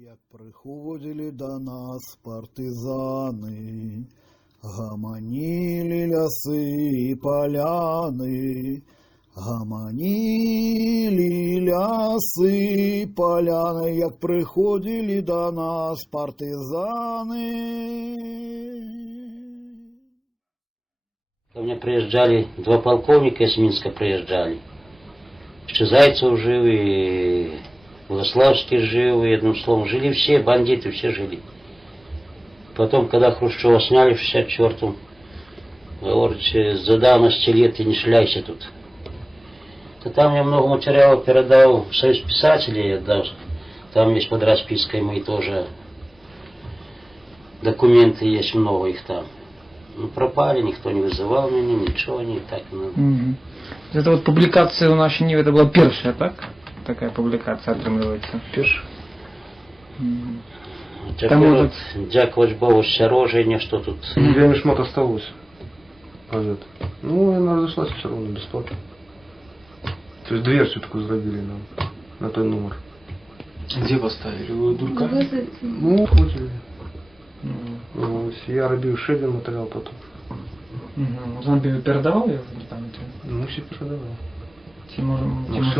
Як приходили до нас партизаны, гомонили лясы и поляны, гомонили лясы и поляны, як приходили до нас партизаны. Ко мне приезжали, два полковника из Минска приезжали. Еще Зайцев жив, и Волославский жив, и одним словом, жили все, бандиты все жили. Потом, когда Хрущева сняли в 64-м, говорит, за давности лет ты не шляйся тут. То там я много материалов передал в Союз писателей, отдал. Там есть под распиской мои тоже документы, есть много их там. Ну, пропали, никто не вызывал меня, ничего, не так. Угу. Это вот публикация у нашей Нивы, это была первая, так? Такая публикация отрымливается. Первая. Дякую, дякувати Богу, ще роження, что тут. Время шмат осталось. Газет. Ну, она разошлась все равно бесплатно. То есть дверцу такую зародили нам на той номер. Где поставили? У Дурка? Ну, хватили. Ну, я робил шебен материал потом. Зомби передавав його, не пам'ятаю? Ну, все передавал. Чи може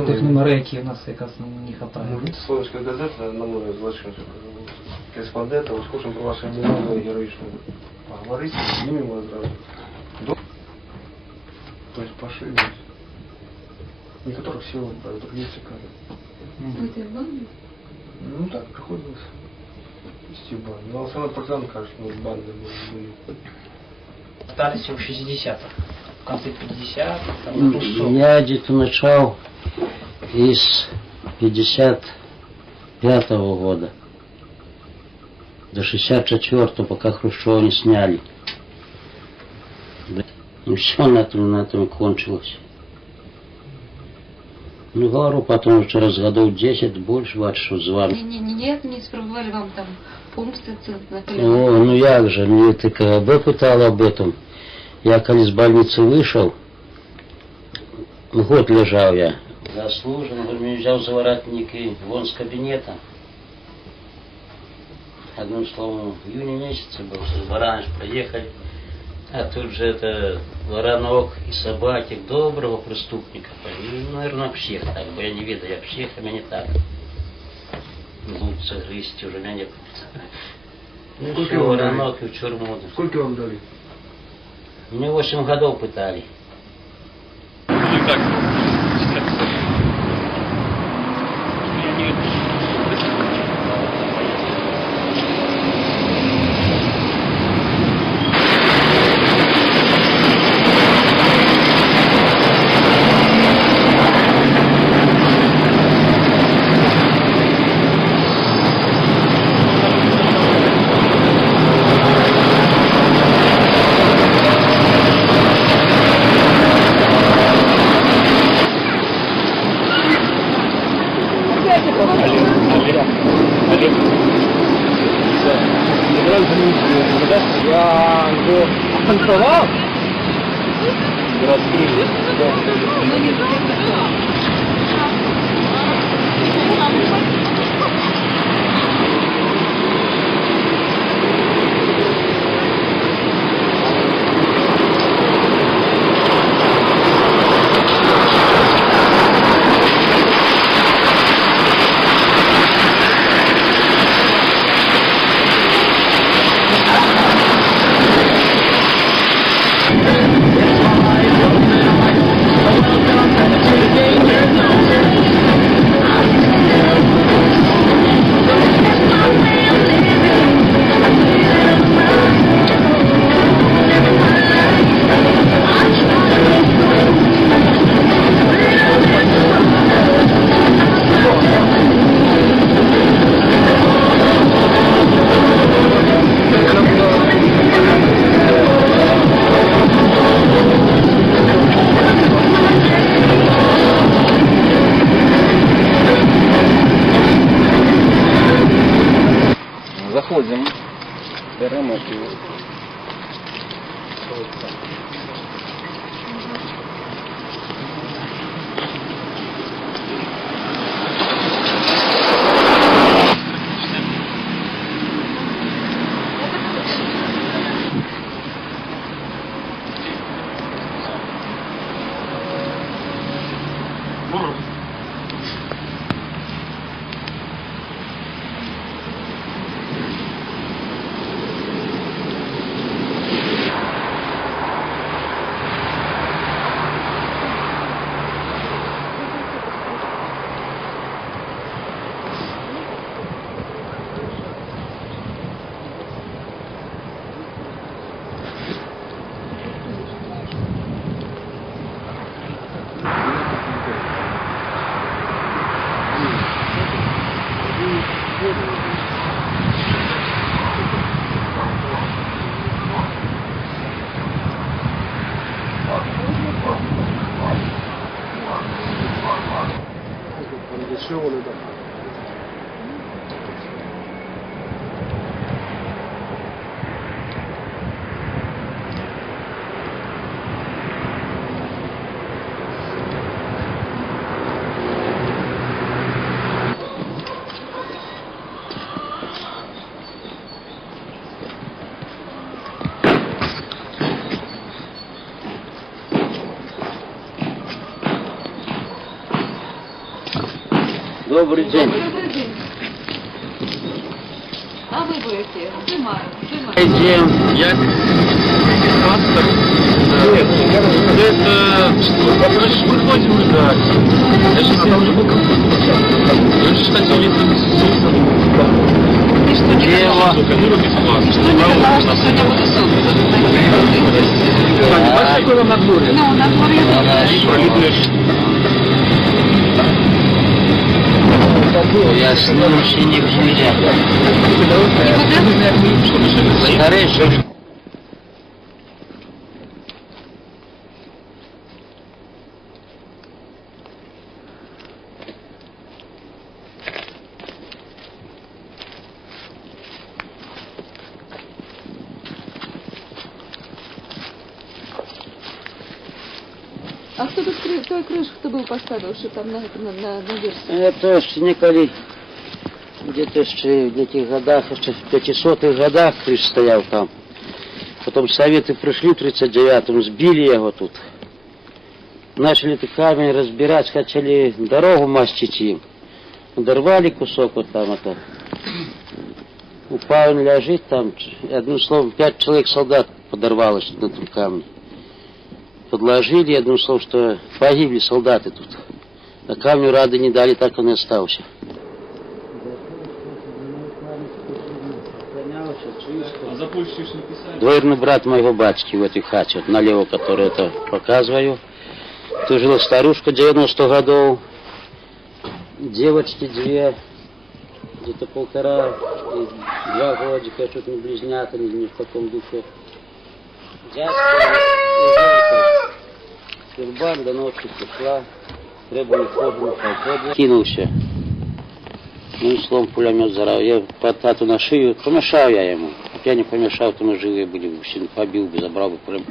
тих номерів, які у нас якраз не хватає? Ну, Словенская газета на море злочинцев. Корреспондента, услышим про ваши немалые героичные. Поговорите, снимем его сразу. То есть пошли. Некоторых сил, правда, другие цикады. Вы в банде? Ну так, приходилось вести банду. Но основной партизан, кажется, у нас банды были. Остались в 60-х, в конце 50-х, там, Я где-то начал из 55-го года до 64-го, пока Хрущева не сняли. И все на этом и кончилось. Ну, говорю, потом через годов 10, больше, бачу, что з вами. Нет, не спробовали вам там помститься, например? О, ну як же, мне ты КГБ пытал об этом. Я когда из больницы вышел, год лежал я. Заслуженно, говорю, меня взял за воротник и вон с кабинета. Одним словом, в июне месяце был, с Бараныш проехали. А тут же это воронок и собаки доброго преступника. Ну, наверное, всех так, бо я не видел, я всех, а меня так. Лучше грызть уже меня не будет. Ну, все, воронок и в тюрьму. Сколько вам дали? Мне 8 годов пытали. Я контролировал городские. Заходим, берем эту. Добрый день. Добрый день. А вы будете? Снимаю. Идем. Я пастор. Это выходим ждать. Я же там уже был какой-то. Же кстати, И что не Дело. Что не казалось, что сегодня будет солнце? Какой вам на дворе? Ну, на дворе. Я с ночи не взял. Старейший. А кто тут той крышку-то был поставил, что там на версии? Это ж неколи где-то еще в этих годах, еще в 500-х годах крыш стоял там. Потом советы пришли в 39-м, сбили его тут. Начали этот камень разбирать, хотели дорогу мастить им. Дорвали кусок вот там это. Упал он лежит там, одним словом, 5 человек солдат подорвалось на этом камне. Подложили, одним словом, что погибли солдаты тут. А камню рады не дали, так он и остался. Двоюродный брат моего батьки в этой хате, вот налево, которую это показываю. Тут жила старушка 90 годов, девочки две, где-то 1,5 и 2 годика, чуть не близнята, не в таком духе. Дядька Тюрбан до ночи пришла, требовали кожаную колхозу. Кинулся. Ну, словом, пулемет зарал. Я по тату на шию, помешал я ему. Как я не помешал, то мы живые были. Побил бы, забрал бы пулемет.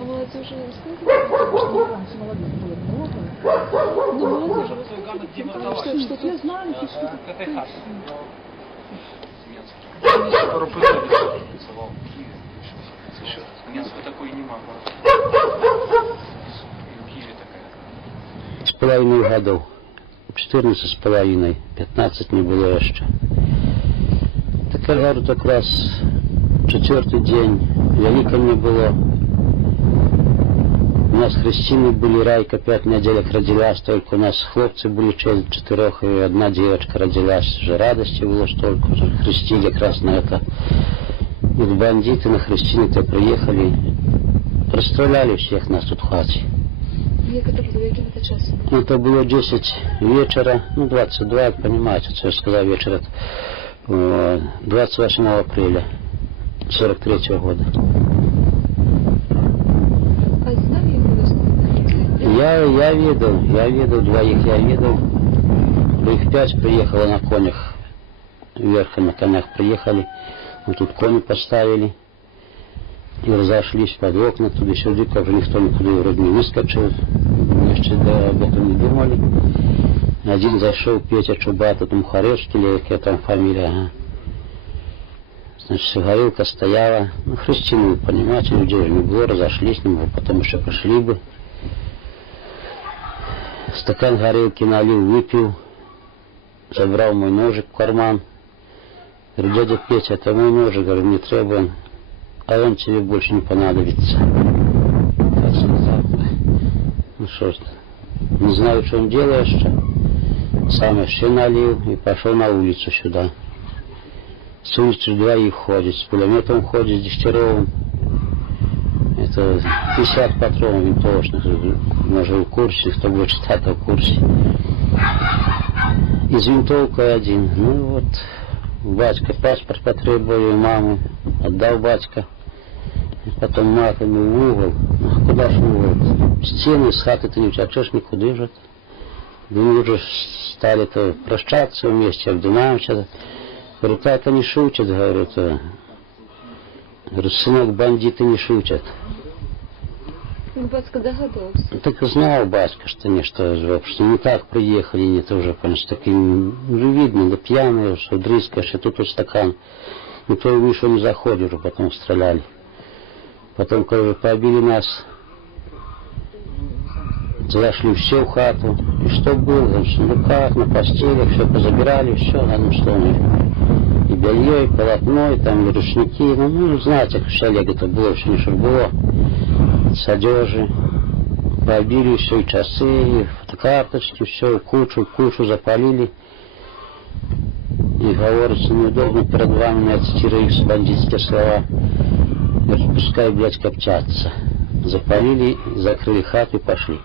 А молодежи не рассказывают? Ну, молодежи. Что тут? такой не могу. З половиною годов. 14,5, 15 не було ще. Так я говорю, так раз 4-й день, Великой не было. У нас хрестины были, Райка 5 неделек родилась, только у нас хлопцы были 4, и 1 девочка родилась. Уже радости было столько, уже хрестили как раз на это. И бандиты на хрестины-то приехали, расстреляли всех нас тут в хате. Это час? Это было 10 вечера, ну 22, понимаете, что я сказал вечера, 28 апреля 43-го года. А знали их Я видел, 2 я видел. Их 5 приехало на конях, вверх на конях приехали, мы тут кони поставили. И разошлись под окна туда-сюда, как же никто никуда вроде не выскочил. Мы еще об этом не думали. Один зашел, Петя Чубат, это Мухаревский, или какая там фамилия. Ага. Значит, горилка стояла. Ну, христианы, понимаете, людей не было, разошлись, но потом еще пошли бы. Стакан горелки налил, выпил, забрал мой ножик в карман. Говорю, дядя Петя, это мой ножик, говорю, не треба, а он тебе больше не понадобится. Так сказал. Ну что ж, не знаю, что он делаешь, сам еще налил и пошел на улицу сюда. С улицы двоих ходит, с пулеметом ходит, с Дегтяревым. Это 50 патронов винтовочных, может в курсе, кто будет читать в курсе. Из винтовкой один. Ну вот, батька паспорт потребовали мамы, отдал батька. И потом мать ему в угол. Ну куда ж в угол? Стены с хаты-то не а что ж никуда же. Да мы уже стали-то прощаться вместе, обдинаемся. Говорю, так они шутят, говорю, то. Говорю, сынок, бандиты не шутят. Батька догадывался. Так знал батька, что не так приехали, не тоже, конечно, таким, уже видно, да пьяные, что дрыскаешь, и тут вот стакан. Ну то и выше не заходишь, уже потом стреляли. Потом, когда побили нас, зашли все в хату. И что было? В сундуках, на постелях, все позабирали, все, одним словом. И белье, и полотно, и там и рушники. Ну, знаете, как в Олеге это было, все не что было. С одежи. Побили все, и часы, и фотокарточки, все, кучу запалили. И говорится, неудобно перед вами цитирую бандитские слова. Говорит, пускай, блядь, коптятся. Запалили, закрыли хату и пошли.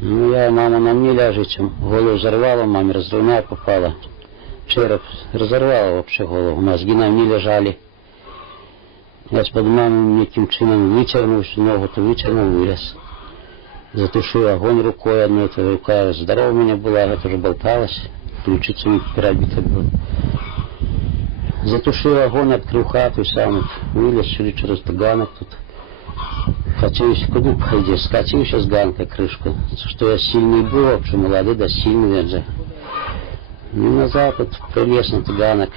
Ну, мама на мне ляжет, голову взорвала, маме разрывная попала. Череп разорвала вообще голову, мозги на мне лежали. Я с под мамой неким чином вытянул всю ногу-то, вылез. Затушил огонь рукой одной, эта рука здорова у меня была, это уже болталась, ключица не перебита была. Затушил огонь, открыл хату и сам вылез через ганок тут. Хотел еще куда пойти, скатил сейчас ганкой крышку, что я сильный был, вообще молодой, да сильный же. И назад вот прилез на ганок,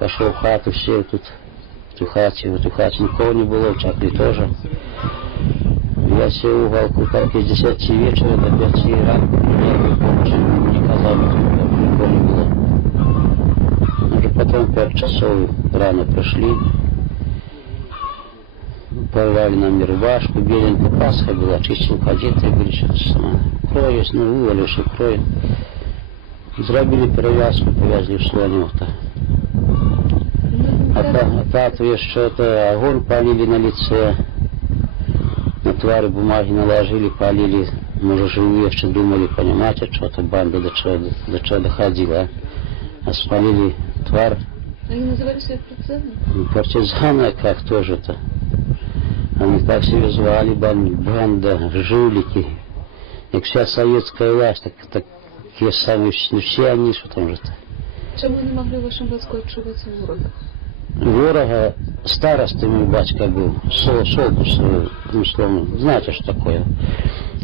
пошел в хату, сел тут, в эту хате никого не было, в чакре тоже. Я сел в уголку, так из 10 вечера до 5 ранку, никакой помощи не казалось, никого не было. Уже потом 5 часов рано пришли. Порвали нам мне рубашку, беленькая Пасха была, чистенько одетые были, что-то самое. Кровь есть, ну вываливши кровь. Зробили перевязку, повязли в слониво-то. А тату еще это огонь полили на лице, на твари бумаги наложили, полили. Может, живые еще думали, понимаете, что-то банда до чего доходила. А спалили тварь. Они называли себя партизанами? Партизаны, как тоже-то. Они так себя звали, банда, жулики. Як вся советская власть, такие самые, все они, что там же-то. Чому не могли вашим батьку відчувати ворога? Ворога старостами батька был, Солбус, ну, словно, знаете, что такое.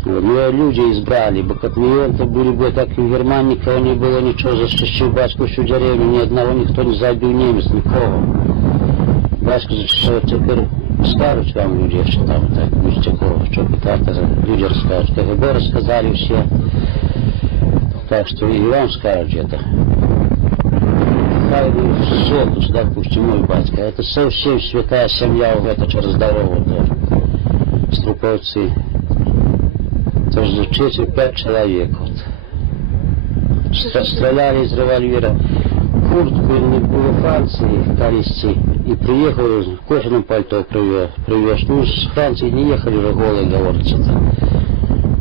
Вот. Но люди избрали, бы как миллион-то были бы, так и в Германии никого не было, ничего, защищил батьку всю деревню, ни одного никто не забил, немец, никого. Батьку защищал, теперь скажут вам люди, что там, так, Густяков, что так-то люди расскажут, КГБ рассказали все, так что и вам скажут где-то. Солдус, допустим, мой батька, это совсем святая семья, это через дорогу тоже. Струковцы, тоже 4-5 человек, вот. Стреляли из револьвера. Куртку не было Франции, користи, и приехал, в кожаном пальто привез. Ну, с Франции не ехали уже голые, говорится-то.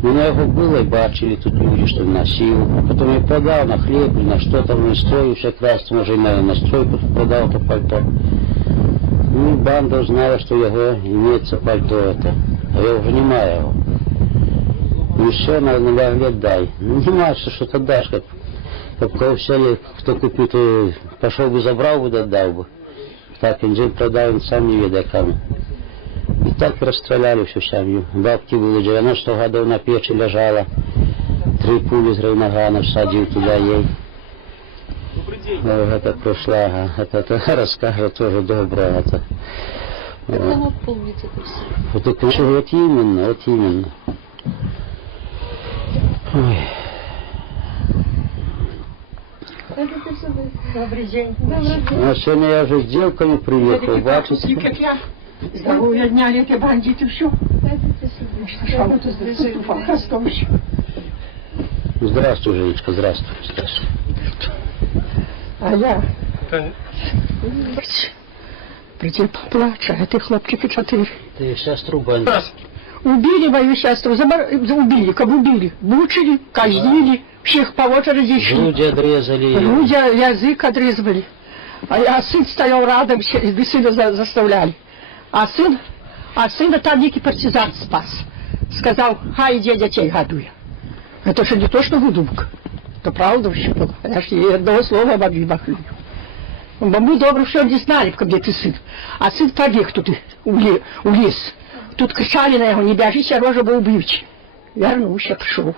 Но на его было и бачили тут люди, что носил. Потом я продал на хлеб, на что там, на строю, все красить, может, на стройку продал это пальто. Ну, банда знала, что его имеется пальто это. А я уже не маю его. Ну, все, на лет дай. Ну, не маешь, что-то дашь, как кого взяли, кто купил, то пошел бы, забрал бы, да отдал бы. Так, он день продал, он сам не ведает кому. И так расстреляли всю семью. Бабки было 90 годов на печи лежала. 3 пули с Рейнаганов садил туда ей. Это прошла, это расскажет тоже доброе. Это. Как вам помните это все? Вот именно. Ой. Добрый день. А сегодня я уже с девками приехал, бачите? Как я. Здоровья дня, эти бандиты, все. Что вы тут здесь? Здравствуй, Женечка, здравствуй. Здравствуй. А я... Прийти плача, а ты хлопчики 4. Ты сестру бандит. Убили мою сестру, убили, как убили. Мучили, казнили, всех по очереди шли. Груди отрезали. Груди, язык отрезали. А сын стоял рядом, сына заставляли. А сына там некий партизан спас. Сказал, хай, иди детей годуй. Это же не то, что выдумка. Это правда вообще было. Я же ей одного слова об обвинах люблю. Мы добро все не знали, где ты сын. А сын побег тут в лес. Тут кричали на него, не бежите, рожа бы убьют. Вернулся, пришел.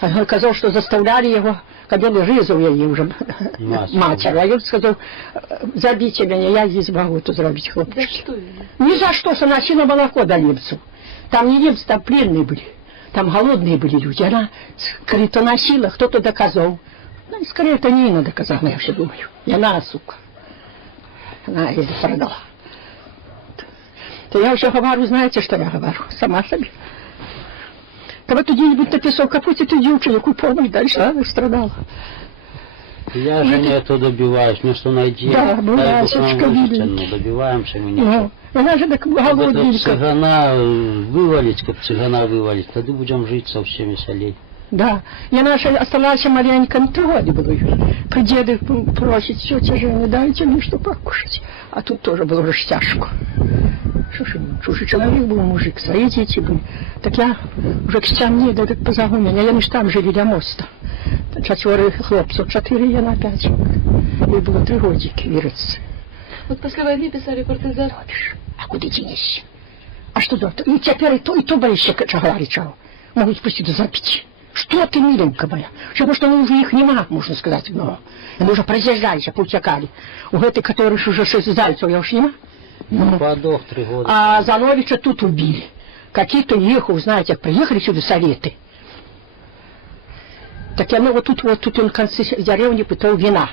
Он сказал, что заставляли его, когда он резал ей уже матерь. А он сказал, забейте меня, я здесь могу это сделать, хлопчики. Ни за что, соносила молоко до немцев. Там не немцы, там пленные были. Там голодные были люди. Она, скорее, носила, кто-то доказал. Ну, скорее, это не она доказала, я все думаю. И она, сука. Она ее продала. То я уже говорю, знаете, что я говорю? Сама себе. Когда ты где-нибудь написал, капуте ты девчонку помощь, дальше она страдала. Я же не это добиваюсь, мне что найти. Да, была сучка видно. Добиваемся мы ничего. Она же так голодненько. Цыгана вывалить, как цыгана вывалить, тогда будем жить со всеми солей. Да, и она же осталась маленько, на 3 года было. При деды просит, тетя Женя, дайте мне что покушать. А тут тоже было уже тяжко. Чужой человек был, мужик, свои дети были. Так я уже к стене, да так позову меня. Я не ж там жили до моста. 4 хлопцев, 4 я на 5. Ей было 3 годики, вириться. Вот после войны писали партизан. А куда денешься? А что да? И теперь и то боишься, что говорить. Могут спустить запить. Что ты, миленька моя? Потому что уже их нема, можно сказать, много. И мы уже проезжались, поутекали. У этой, которых уже 6 зайцев, я уж нема. Ну, подох 3 года. А Зановича тут убили. Какие-то ехал, знаете, приехали сюда советы. Так я, ну, вот тут он в конце деревни пытал вина.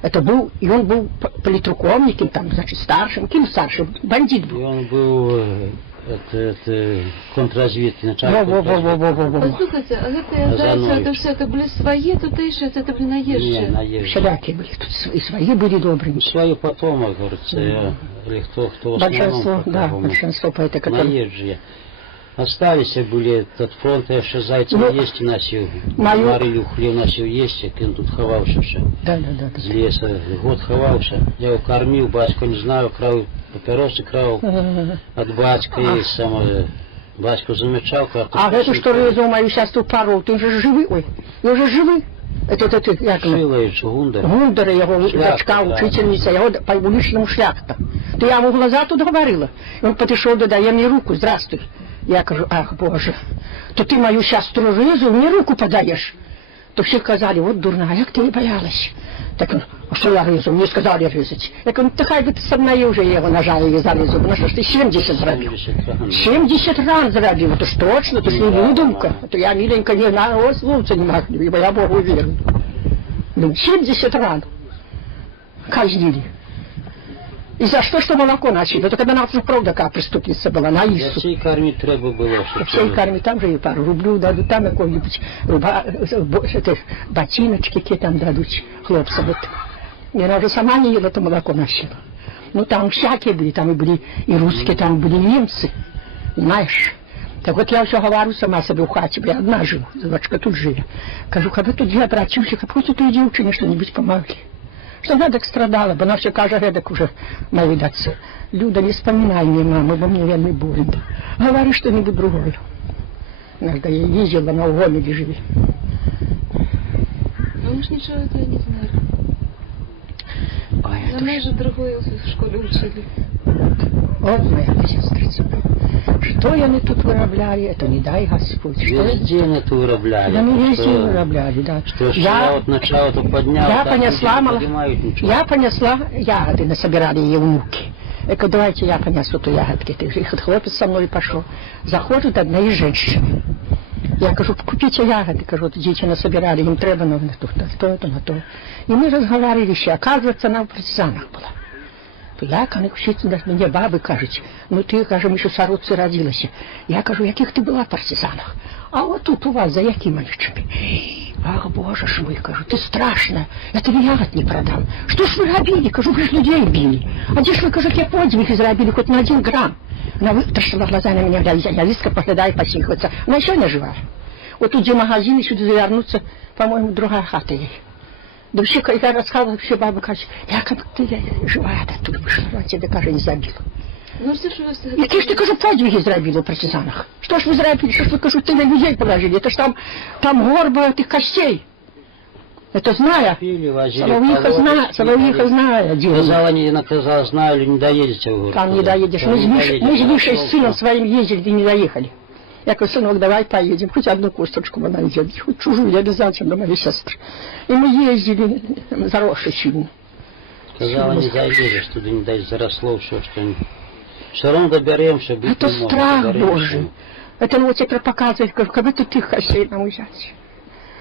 Это был, и он был политруковником, там, значит, старшим, кем старшим, бандит был. И он был, это контрразведки, начальник контрразведки. Послухайте, а это зайцы, это все, это были свои тутейшие, это были наезжие? Не, наезжие. Всякие были, тут и свои были добрые. Свои потомок, говорится, или кто в большинство, да, большинство по этой категории. Наезжие. Остались были от фронта, еще зайцев есть и носил. Марию хлеб носил есть, он тут ховался все. Да. З леса, год ховался. Я его кормил, батько не знаю, крал папиросы крал от батька и самое. Батько замечал, как. А это что резал мою сестру пару, ты же живый, ой, я же живый. Это як Шилович, Гундар. Гундар, его дочка, учительница, его по уличному шляхта. То я ему в глаза тут говорила. И он подошел, дає мне руку, здравствуй. Я кажу, ах, Боже, то ты мою сестру резал, мне руку подаешь. То все сказали, вот дурная, як ты не боялась. Так, а что я резал? Мне сказали резать. Я говорю, ну хай бы ты со мной уже его ножа и зарезал. Ну что ж ты 70 зробил? 70 ран зробил, это ж точно, это ж не выдумка. То я, миленько, не знаю, ослушаться не могу, ибо я Богу верю. Ну, 70 ран казнили. И за что молоко начали? Это когда наша правда какая преступница была, на Ису. Всей кормить треба было. Всей кормить, там же и пару рублю дадут, там какой-нибудь ботиночки, какие там дадут хлопцам. И она же сама не ела это молоко носила. Ну там всякие были, там и были и русские, там были немцы, знаешь. Так вот я все говорю сама себе в хате, я одна живу, дочка тут жили. Кажу, когда тут я обратился, как хоть этой девчине что-нибудь помогли. Что она так страдала, бо она все каже, так уже мои даться. Люда, не вспоминай мне, мама, бо мне вельми больно. Говори что-нибудь другое. Иногда я ездила на угоне жили. Ну мы ж ничего этого не знали. Ой, мы же другое в школе учили. Вот моя сестрица. Что они тут вырабляли, это не дай Господь. Везде это вырабляли. Да мы везде вырабляли, да. Что я вот начало-то поднял, я понесла ягоды, насобирали ей внуки. Я говорю, давайте я понесу ту ягодки. Ты хлопец со мной пошел. Заходит одна из женщин. Я кажу, купите ягоды, кажу, дети насобирали, им треба на то, на то. И мы разговаривали еще, оказывается, она в партизанах была. Як вони вчиться на мене баби кажуть, ну ти, каже, ми ж у Сорочці родилася. Я кажу, яких ти була в партизанах? А от тут у вас за Якимовичами. Ах, боже ж мой, кажу, ты страшная, я тебе ягод не продам. Что ж вы робили, кажу, вы же людей били. А где ж вы, кажу, те подвиги заробили хоть на 1 грамм? Она вытаращила глаза на меня, я листка поглядаю, посихиваться. Она еще не жива. Вот тут где магазин, и сюда завернуться, по-моему, другая хата ей. Да вообще, когда я рассказывала, вообще баба кажет, как ты живая, да тут вышла, а тебе, каже, не забила. Ну все ж ви Які ж ти, кажу, подвиги зробили в партизанах? Що ж ви зробили? Що ж ви, кажу, ти на людей положили? Это ж там горба этих костей. Это зная. Соловьиха зная. Сказала, не наказала, знаю, не доедете в город. Там не доедешь. Мы с Мишей с сыном своим ездили и не доехали. Я говорю, сынок, давай поедем, хоть одну косточку мы найдем, хоть чужую, обязательно, моей сестры. И мы ездили, заросший сильно. Сказала, не доедешь, туда не дай, заросло все, что все равно доберемся. Это страх Божий. Это вот теперь показывает, как будто ты хотел нам уезжать.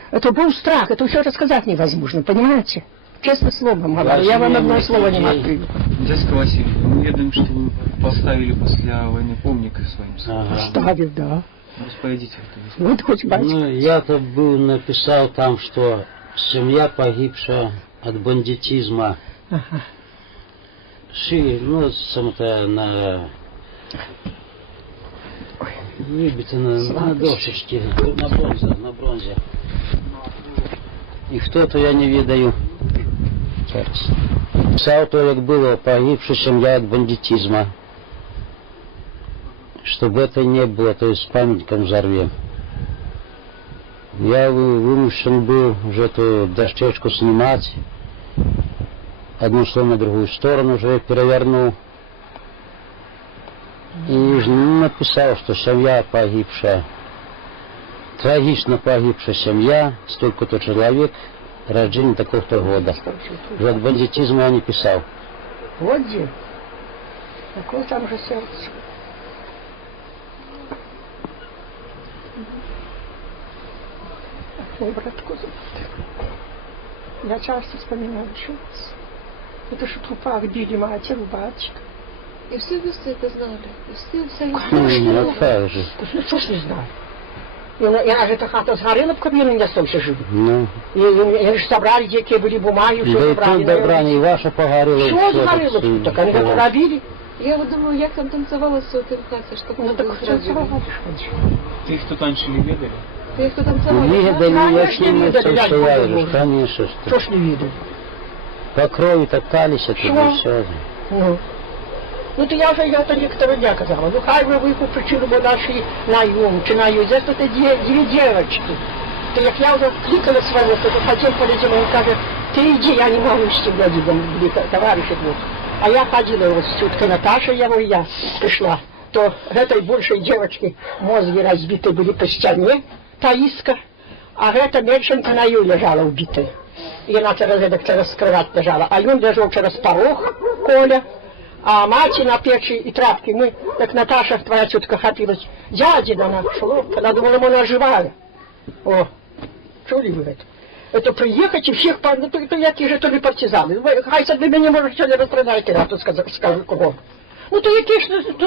Это был страх, это все рассказать невозможно, понимаете? Честно словом говорю, я вам одно слово не могу. Дядька Василий, мы ведаем, что вы поставили после войны помник своим сыном. Поставил, да. Распорядитель. Вот хоть батюшка. Ну, я-то был написал там, что семья погибшая от бандитизма. Ага. Ну, сам-то на... Выбито на дошечке, на бронзе. І хто то я не відаю. Писав то, як було, погибшая семья от бандитизма. Чтобы это не было, то есть памятником взорвем. Я вынужден был уже эту дощечку снимать. Одну сторону, другую сторону уже перевернул. И написал, что семья погибшая. Трагично погибшая семья, столько-то человек, рождение такого-то года. Уже от бандитизма я не писал. Вот где. Какое там же сердце. Мой брат Кузов. Я часто вспоминаю еще вас. Это что трупах били матерь, батчик. И все вы это знали. И все Ну, а как же. Ну, что ж не знаю. Я же эта хата сгорела, пока я не остался жив. Ну. И же собрали, где были бумаги, все Да и собрали. тут добра, и ваша погорела. Все сгорело тут, так они как робили. Я вот думаю, як там танцевалась у тим хаті, щоб Ну так все зробили. Ты их тут раньше не ведали? Ти хто танцевали? Видали, я с Конечно, ними видали, танцевали, Боже. конечно. Что ж не видно? По крови топтались, это Чего? и все. Ну то я то некоторые дня казала. Ну хай ви причину бо наші на юм, чи на ю. Здесь тут две девочки. То як я вже кликала своего, то хотел полетел, он каже, ты иди, я не могу с тебя, товарищи двух. А я ходила вот с теткой Наташей, я пришла, то этой большей девочки мозги разбиты были по стене, Таиска, а эта меньшенька на ю лежала убитая. И она через кровать лежала, а он лежал через порог, Коля, а мать на печи и трапки. Мы, так Наташа, твоя тетка, хапилась, дядя она шла, она думала, она живая. О, чули вы это? Это приехать и всех, ну то які же то не партизани. Хай собі мені може сьогодні розпродаєте, а то скажу кого. Ну то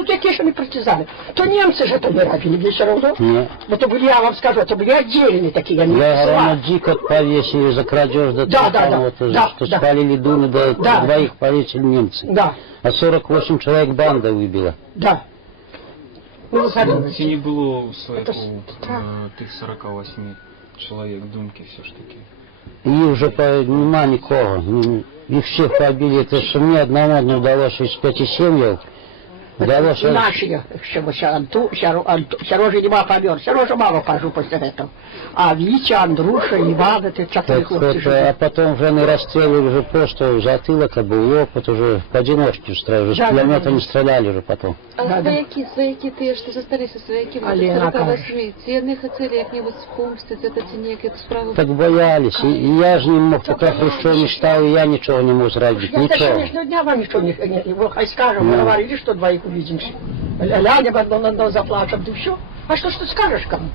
які ж не партизани. То немцы же это не робили, мне все равно. Нет. Ну то были, я вам скажу, это были отдельные такие, они Я говорю, дико повесили за крадеж, что спалили Дуну, двоих повесили немцы. Да. А 48 человек банда выбила. Да. Ну, Ці не було у своєму так. тих 48 чоловік думки все ж таки. И уже нема никого. Их всех побили. Это что мне одному не удалось из 5 семей. Удалось... И наши, Сережа нема помер. Сережа мало пожил после этого. А Витя, Андруша, Иван, это четыре хлопцы. А потом уже они расстреливали уже просто затылок, был опыт, уже поодиночке устраивали. Уже с пулемета не стреляли уже потом. А свояки ти, що зосталися свояки, Аліна, 48, ці не хотіли як-небудь спомстити, це ці ніякі справи. Так боялись. И я же не мог, пока Хрущев не стал, и я ничего не мог сделать. Я до Ничего. сегодняшнего дня вам ничего не хай скажем, мы говорили, что двоих увидимся. Ляня в одно заплачем, да все. А что ж ты скажешь кому?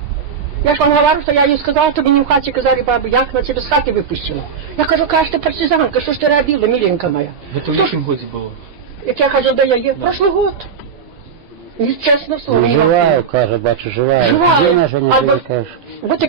Я ж вам говорю, что я ей сказала, то мне в хате сказали, бабы, як на тебя с хаты выпустила. Я кажу, кажешь, ты партизанка, что ж ты робила, миленькая моя? Это в якому годі було? Як я хожу до яе, прошлый год. Честно слово. Ну, живая, каже, бачу, живая. Живая. Где наша не живе, кажеш? Вот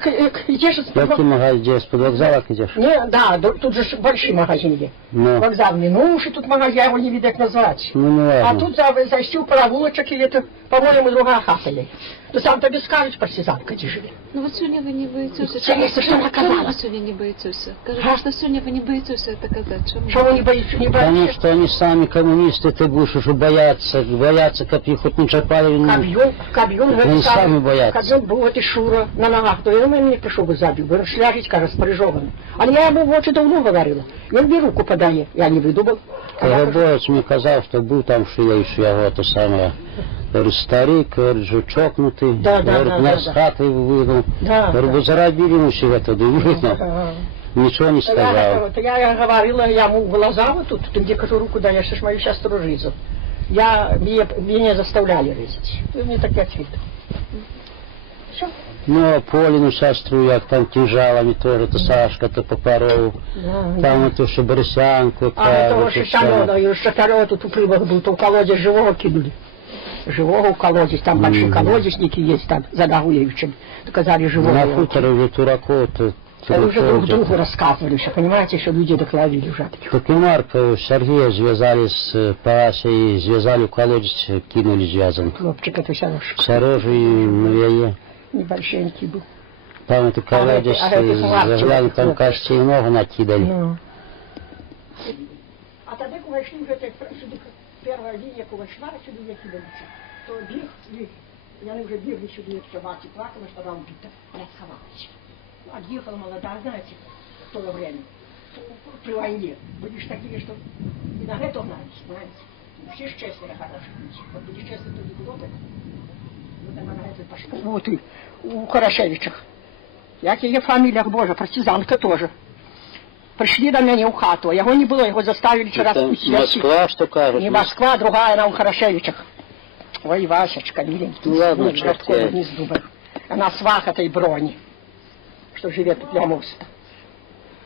идешь из Який магазин, де, з-під вокзала йдеш? Не, да, тут же большой магазин есть. Ну, Вокзал минувший, тут магазин, я его не видать назвать. ну не А важно. тут зайти в проволочек, и это, по-моему, другая хата есть. То сам тобі скажуть, партизанка ті живе. Ну вот сегодня вы не боитесь. Це місце, що вона казала. Вы сегодня не боитесь. Кажется, что сегодня вы не боитесь это казать. Що ви не боїться, не Потому боїться? что они сами коммунисты, ты будешь уже боятся, как их хоть не чапали. Каб'юн, Вони самі бояться. Каб'юн був от і Шура на ногах, то він мені прийшов би забив, бо шляжить, каже, споряжований. Але я йому в очі давно говорила. Він мені руку подає, я не видумав. Грабовець мені казав, що був там, що я його то саме. Говорит, старик, говорит, же чокнутый, Да, говорит, нас с хаты выгнал. Говорит, вы заробили ему все это, да выгнал. Ничего не сказал. Я говорила, я ему в глаза вот тут, где кажу, руку даешь, что ж мою сестру різав. Меня заставляли резать. Вы мне так и ответили. Все. Ну, а Полину сестру, як там тяжалами тоже, то Сашка, то Попаров. Там эту Шеберсянку. А того Шишанова, и Шатарова тут у прибах был, то в колодец живого кинули. Живого в колодец, там большие колодесники есть, там, за Нагуевичем. Сказали, живого. На хуторе уже Тураков, то Это уже друг другу рассказывали, что, понимаете, что люди доклавили уже. Так и Марка, Сергея связали с Пасей, связали в колодец, кинули связан. Хлопчик это вся нож. Сорожи, ну, Небольшенький был. там это колодец, загляли, там, кажется, и много накидали. Ну. А тогда вошли уже, сюда, первая линия, вошла, сюда я кидался. То бег, я уже бегали сюда, я все, мать плакала, что она убита. Я сховалась. Отъехала молодая, знаете, в то время, при войне. Были ж такие, что и на это гнались, знаете. Все ж честные, хорошие люди. Вот были честные, то никуда так. Вот она на это пошла. Вот и у Хорошевичах. Як її фамілія, Боже, партизанка теж. Пришли до меня в хату, его не было, его заставили вчера спустить. Москва, что кажут? Не Москва, другая, она у Хорошевичах. Ой, Васечка, миленький. Ну ладно, городской гнезду был. Она свах этой брони, что живет тут для моста.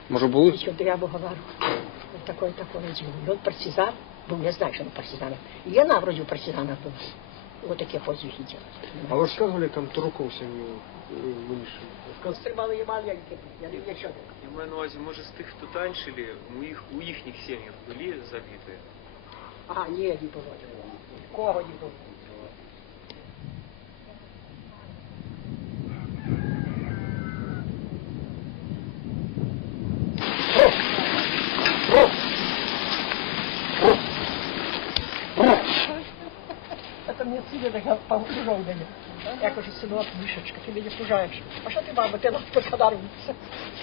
Може були? Что я бы говорю, вот такой дело. И он партизан был, я знаю, что он партизан. И она вроде у партизана была. Вот такие подвиги делали. А вы рассказывали, там Тураков семью вынесли? Стрибали і маленькі, я не нічого. Я маю на увазі, може з тих, хто танчили, у їхніх сім'ях були забиті? А, ні, не було. Кого не було. Это мне сильно так погружал меня. Я кажу, сынок, Мишечка, ты меня пужаешь. А что ты, мама, ты нас подаруешься?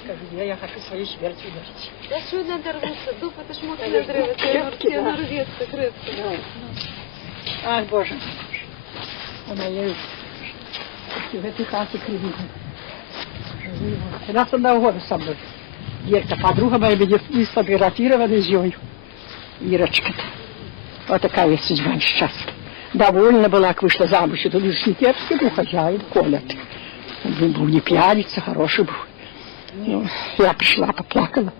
Скажу, я хочу своей смертью умереть. Я чую, надо рвутся. Дуб, это ж мокрое древо. Тебе рвется, крепко. Ай, Боже. Она ей в этой хате кривит. Она с одного года со мной. Ирка, подруга моя, меня сфотографирована с Ёю. Ирочка-то. Вот такая судьба несчастная. Довольна была, как вышла замуж. Это Лешникерский был хозяин, Коля. Он был не пьяница, хороший был. Ну, я пришла, поплакала.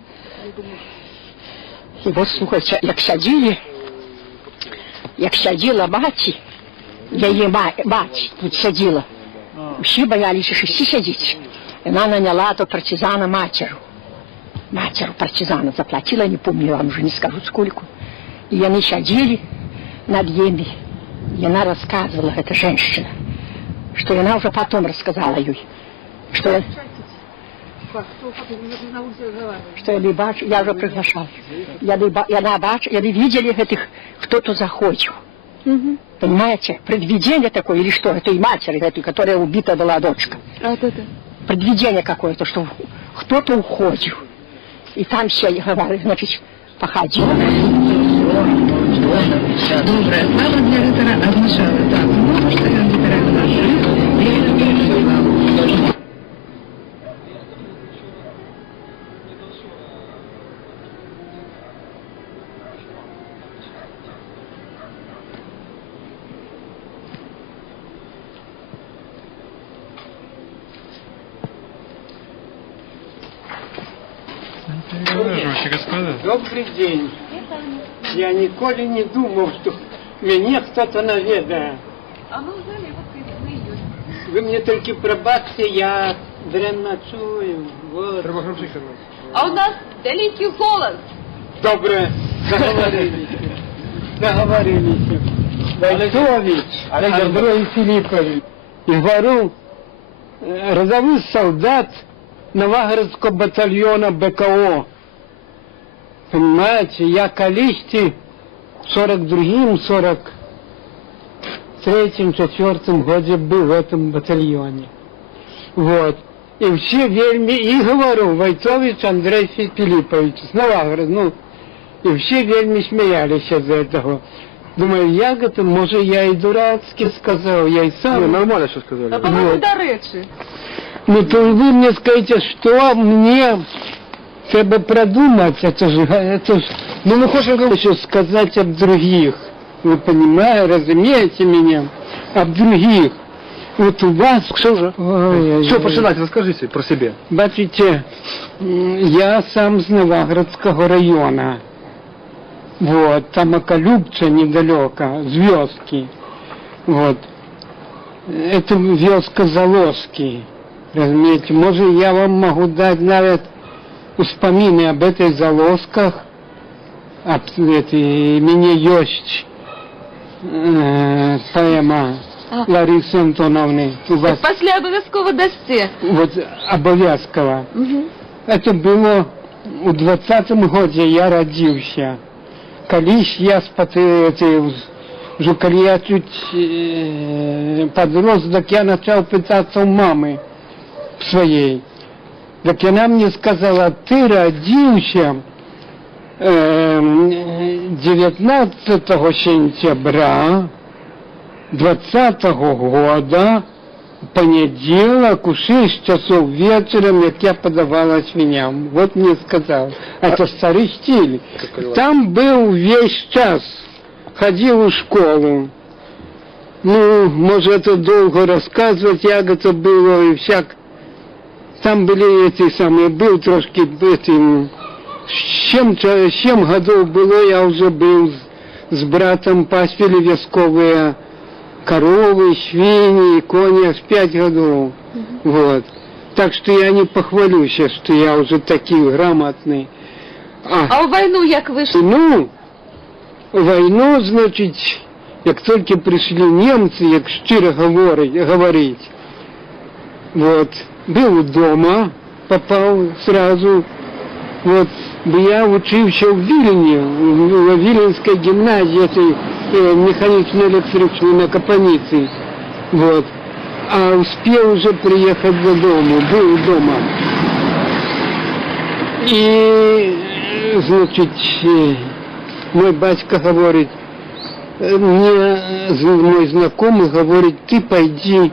И вот, слухайте, як сядила мать, її мать тут сиділа. Всі боялися, що всі сидіть. І вона наняла то партизана матеру. Матеру партизана заплатила, не помню, я вам уже не скажу сколько. И они сидели над ними. И она рассказывала, эта женщина, что она уже потом рассказала ей, что я не бачу, я уже приглашала. Я не бачу, я не видели этих, кто-то заходил. Понимаете? Предвидение такое, или что? Это и матери, этой, которая убита была дочка. Предвидение какое-то, что кто-то уходил. И там все, говорят, значит, походил. Доброе. Мама для Риттера означала так. Ну, что я Риттера нажил, я не переживала. Добрый день. Я николи не думал, что меня кто-то наведает. А ми взагалі в Києві. Вы мне только пробачьте, я дрянно чую. Вот. А у нас далекий голос. Добре, договорились. Договорились. Войтович Андрей Филиппович. И говорю, рядовой солдат Новогородского батальона БКО. Понимаете, я колись в 42-м, 43-м, 4-м году был в этом батальоне. Вот. И все вельми, и говорю, Войтович Андрей Филиппович, с Новогород, ну, и все вельми смеялись из этого. Думаю, як это, може я и дурацки сказал, я и сам. Не, нормально все сказали. Та по-моєму, до речі. Ну то вы мне скажите, что мне треба продумать, это ж, ну мы хотим еще сказать об других, вы понимаете, разумеете меня, об других. Вот у вас... Что же? Все, починайте, расскажите про себе. Бачите, я сам с Новогородского района. Вот, там Околюбча недалеко, Звездки. Вот. Это вёска Залоски. Разумеете, может, я вам могу дать навіть успомины об этой Залосках. Мне есть поэма Ларисы Антоновны. У вас Після обов'язково дасте. вот обовязково. Это было у 20-м году я родился. Колись я уже когда я чуть подрос, так я начал пытаться у мамы своей. Так она мне сказала, ты родился 19 сентября 20-го года, понедельник, у 6 часов вечером, как я подавала свиньям. Вот мне сказал. Это старый стиль. Там был весь час. Ходил в школу. Ну, может, это долго рассказывать, як это было и всяк. Там были эти самые, был трошки этим... 7 годов было, я уже был с братом, пасли весковые коровы, свиньи, кони, аж 5 годов. Вот. Так что я не похвалюсь, что я уже такой грамотный. А у війну як вийшли? Ну, войну, значит, как только пришли немцы, як щиро говорить, вот, был дома, попал сразу, вот, я учился в Вильне, в Виленской гимназии, этой механично-электричной на Капанице, вот, а успел уже приехать додому, был дома. И, значит, мой батька говорит, мне мой знакомый говорит, ты пойди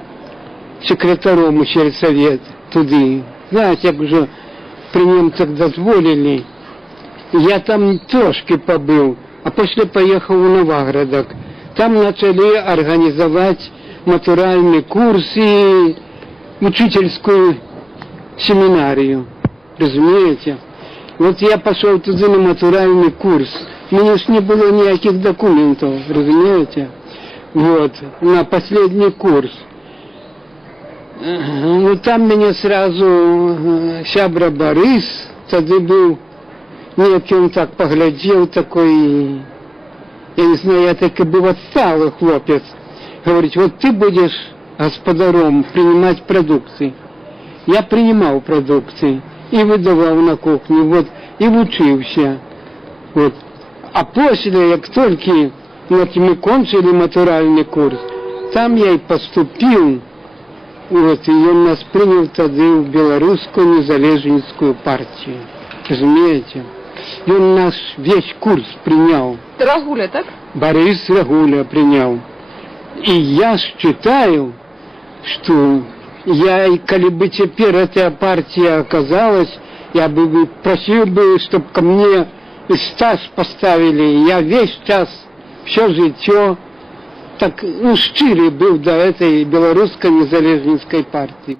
секретарем у сельсовет туди. Знаете, як уже при нем так дозволили. Я там трошки побыл, а после поехал в Новогородок. Там начали организовать матуральные курсы, учительскую семинарию. Разумеете? Вот я пошел туда на матуральный курс. У меня ж не было никаких документов, разумеете? Вот, на последний курс. Ну, там меня сразу сябра Борис, тогда был, нет, он так поглядел, такой, я не знаю, я так и был отсталый хлопец. Говорит, вот ты будешь господаром принимать продукции. Я принимал продукции и выдавал на кухню, вот, и учился. Вот. А после, как только мы кончили матуральный курс, там я и поступил. Вот, и он нас принял тогда в Белорусскую незалежницкую партию. Разумеете? И он наш весь курс принял. Рагуля, так? Борис Рагуля принял. И я считаю, что я, коли бы теперь эта партия оказалась, я бы просил бы, чтобы ко мне стаж поставили. Я весь час, все житье, так, ну, щирый был до этой белорусской незалежницкой партии.